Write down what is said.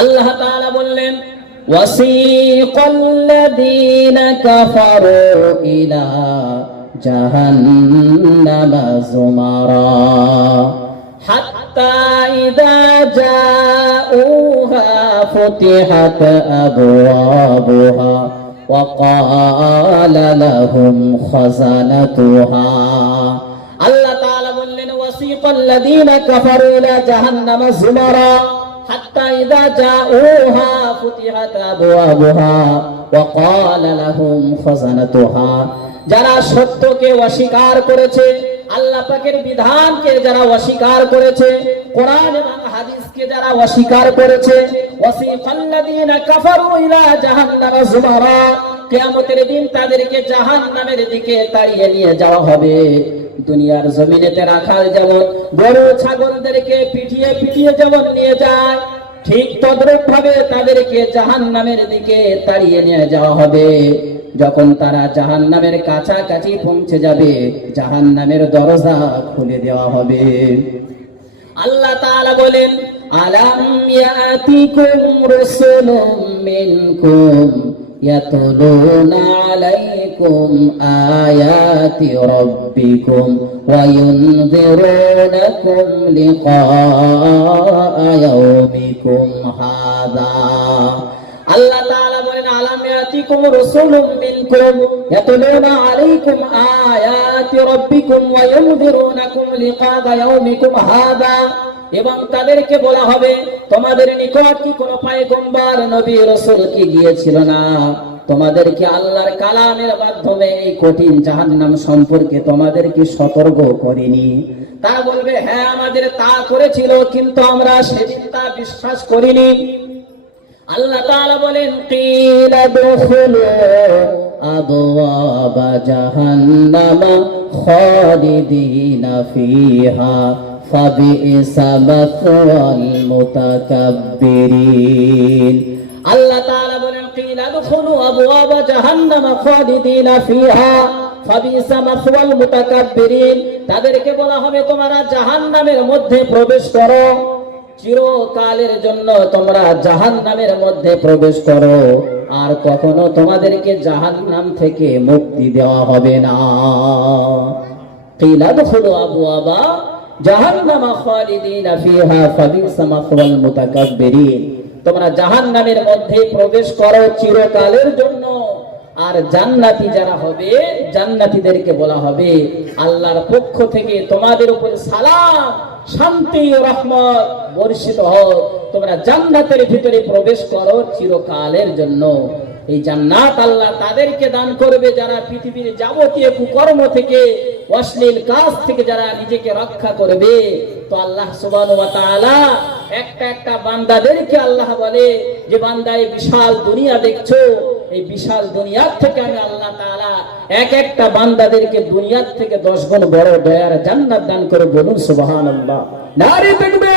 আল্লাহ তাআলা বললেন وسيق الذين كفروا إلى جهنم زمرا حتى إذا جاءوها فتحت أبوابها وقال لهم خزنتها আল্লাহ তাআলা বললেন ওয়াসিকাল্লাযীনা কাফারু ইলা জাহান্নাম যুমারা হাত্তা যারা সত্যকে অস্বীকার করেছে, আল্লাহ পাকের বিধানকে যারা অস্বীকার করেছে, কোরআন এবং হাদিসকে যারা অস্বীকার করেছে কিয়ামতের দিন তাদেরকে জাহান্নামের দিকে তাড়িয়ে নিয়ে যাওয়া হবে। দুনিয়ার জমিনেতে রাখাল যেমন গরু ছাগলদেরকে পিটিয়ে পিটিয়ে যেমন নিয়ে যায়, ঠিক তদ্রুপ ভাবে তাদেরকে জাহান নামের দিকে তাড়িয়ে নিয়ে যাওয়া হবে। যখন তারা জাহান নামের কাছাকাছি পৌঁছে যাবে জাহান নামের দরজা খুলে দেওয়া হবে। আল্লাহ তাআলা বলেন, আলাম ইয়াতিকুম রাসূলুম মিনকুম? يتلون عليكم آيات ربكم وينذرونكم لقاء يومكم هذا আল্লাহ তাআলা বলেন আলাম ইয়াতিকুম রাসূলুম মিনকুম ইয়াতুলুনা আলাইকুম আয়াতি রাব্বিকুম ওয়া ইউনযিরুনাকুম লিকাআ ইয়াউমিকুম হাদা এবং তাদেরকে বলা হবে, তোমাদের নিকট কি কোনো পয়গম্বর, নবী, রাসূল কি গিয়েছিল না? তোমাদেরকে আল্লাহর কালামের মাধ্যমে এই কঠিন জাহান্নাম সম্পর্কে তোমাদেরকে সতর্ক করিনি। তারা বলবে হ্যাঁ আমাদের তা করেছিল, কিন্তু আমরা সেদিন তা বিশ্বাস করিনি। আল্লাহ বলেন, কিলা দুখুলু আবওয়াবা ফিহা। কিলা তাদেরকে বলা হবে, তোমরা জাহান্নামের মধ্যে প্রবেশ করো। চিরকালের জন্য তোমরা জাহান নামের মধ্যে প্রবেশ করো। আর কখনো তোমাদেরকে জাহান নাম থেকে মুক্তি দেওয়া হবে না। হলো আবু আবা মধ্যে প্রবেশ করো চিরকালের জন্য। আর জান্নাতি যারা হবে বলা হবে, আল্লাহর পক্ষ থেকে তোমাদের উপর সালাম, শান্তি ও রহমত বর্ষিত হোক। তোমরা জান্নাতের ভিতরে প্রবেশ করো চিরকালের জন্য। এই জান্নাত আল্লাহ তাদেরকে দান করবে যারা পৃথিবীর যাবতীয় কুকর্ম থেকে অশ্লীল কাজ থেকে যারা নিজেকে রক্ষা করবে, তো আল্লাহ সুবান একটা একটা বান্দাদেরকে আল্লাহ বলে, যে বান্দা এই বিশাল দুনিয়া দেখছ, এই বিশাল দুনিয়ার থেকে আমি আল্লাহ এক একটা বান্দাদেরকে দুনিয়ার থেকে দশ গুণ বড় দয়ার জান্নাত দান করে বলুন সুবহানাল্লাহ। নারী দেখবে।